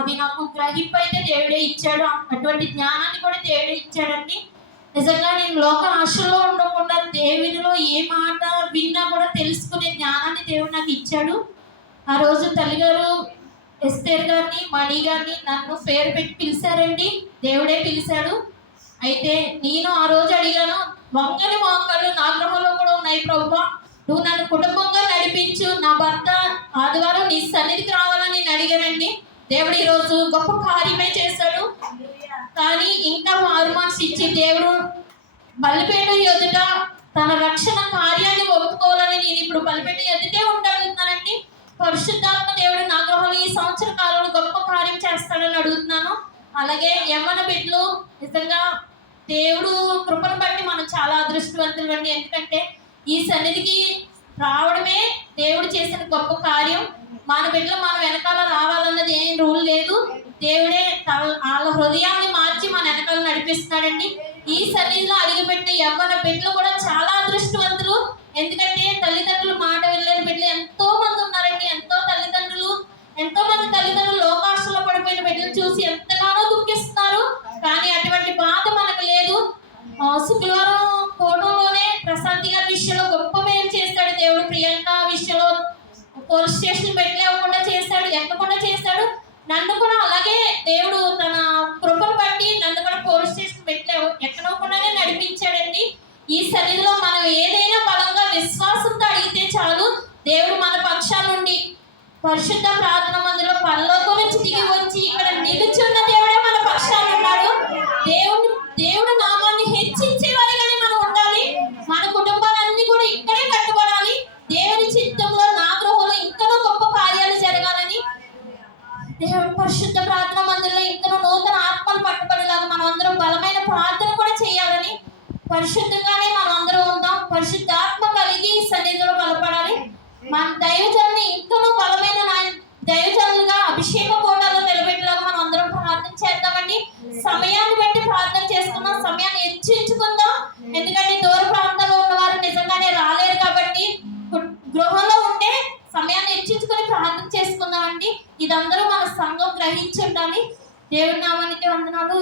అది నాకు గ్రహింపు అయితే దేవుడే ఇచ్చాడు. అటువంటి జ్ఞానాన్ని కూడా దేవుడే ఇచ్చాడండి. నిజంగా నేను లోక ఆశలో ఉండకుండా దేవునిలో ఏ మాట విన్నా కూడా తెలుసుకునే జ్ఞానాన్ని దేవుడు నాకు ఇచ్చాడు. ఆ రోజు తల్లిగారు ఎస్తేర్ గారిని, మణి గారిని నన్ను పేరు పెట్టి పిలిచారండి. దేవుడే పిలిచాడు. అయితే నేను ఆ రోజు అడిగాను, వంగని మోకాళ్ళు నా గృహంలో కూడా ఉన్నాయి ప్రభువా, నువ్వు నన్ను కుటుంబంగా నడిపించు, నా భర్త ఆదివారం నీ సన్నిధికి రావాలని నేను అడిగానండి. దేవుడు ఈరోజు గొప్ప కార్యమే చేశాడు. కానీ ఇంకా మారు మనసు ఇచ్చి దేవుడు బలిపేట ఎదుట తన రక్షణ కార్యాన్ని ఒప్పుకోవాలని నేను ఇప్పుడు బలిపేట ఎదుటే ఉండగలుగుతున్నానండి. పరిశుద్ధాత్మ దేవుడు నా గృహంలో ఈ సంవత్సర కాలంలో గొప్ప కార్యం చేస్తాడని అడుగుతున్నాను. అలాగే యవ్వన బిడ్డలు నిజంగా దేవుడు కృపను బట్టి మనం చాలా అదృష్టవంతులు అండి. ఎందుకంటే ఈ సన్నిధికి రావడమే దేవుడు చేసిన గొప్ప కార్యం. మన బిడ్డలు మన వెనకాల రావాలన్నది ఏం రూల్ లేదు. దేవుడే వాళ్ళ హృదయాన్ని మార్చి మన వెనకాల నడిపిస్తున్నాడండి. ఈ సన్నిధిలో అడిగిపెట్టిన యవ్వన బిడ్డలు కూడా చాలా అదృష్టవంతులు. ఎందుకంటే తల్లిదండ్రులు మాట వెళ్ళని బిడ్డలు ఎంతో మంది ఉన్నారండి. ఎంతో మంది తల్లిదండ్రులు లోకాశలో పడిపోయిన బిడ్డలు చూసి ఎంతగానో దుఃఖిస్తున్నారు. కానీ అటువంటి బాధ మనకు లేదు. శుక్రవారం కోటంలోనే ప్రశాంతి గారి విషయంలో గొప్ప మేలు చేస్తాడు దేవుడు. ప్రియాంక విషయంలో పోలీస్ స్టేషన్ పెట్టలేకుండా చేశాడు, ఎక్కకుండా చేశాడు. నన్ను కూడా అలాగే దేవుడు తన కృపను బట్టి నన్ను కూడా పోలీస్ స్టేషన్ ఎక్కడకుండానే నడిపించాడండి. ఈ సన్నిధిలో మనం ఏదైనా బలంగా విశ్వాసంతో అడిగితే చాలు, దేవుడు మన పక్షాల నుండి పరిశుద్ధ ప్రార్థన మందిలో పరలోకం నుంచి దిగి వచ్చి ఇక్కడ నిలుచున్న దేవుడే మన పక్షాన ఉన్నాడు. దేవుడు నామాన్ని హెచ్చించే వారిగానే మనం ఉండాలి. మన కుటుంబాలన్నీ కూడా ఇక్కడే కట్టుబడాలి. దేవుని చిత్తంలో నా గృహంలో ఇంకా గొప్ప కార్యాలు జరగాలని, దేవుడు పరిశుద్ధ ప్రార్థన మందిరంలో ఇంకా నూతన ఆత్మలు పట్టుబడేలాగా మనం అందరం బలమైన ప్రార్థన కూడా చేయాలని, పరిశుద్ధంగానే మనం అందరం ఉందాం. పరిశుద్ధ ఆత్మ కలిగి సన్నిధిలో బలపడాలి. మన దైవజనుని ఇంకా బలమైన దైవజనులుగా అభిషేక కోటాలో నిలబెట్టేలాగా మనం అందరం ప్రార్థన చేద్దామండి. సమయాన్ని బట్టి ప్రార్థన చేసుకుందాం, సమయాన్ని హెచ్చించుకుందాం. ఎందుకంటే దూర ప్రాంతంలో ఉన్న వారు నిజంగానే రాలేరు కాబట్టి గృహంలో ఉంటే సమయాన్ని హెచ్చించుకొని ప్రార్థన చేసుకుందామండి. ఇదందరూ మన సంఘం గ్రహించి ఉండాలి. దేవుడి నామానికి వందనాలు.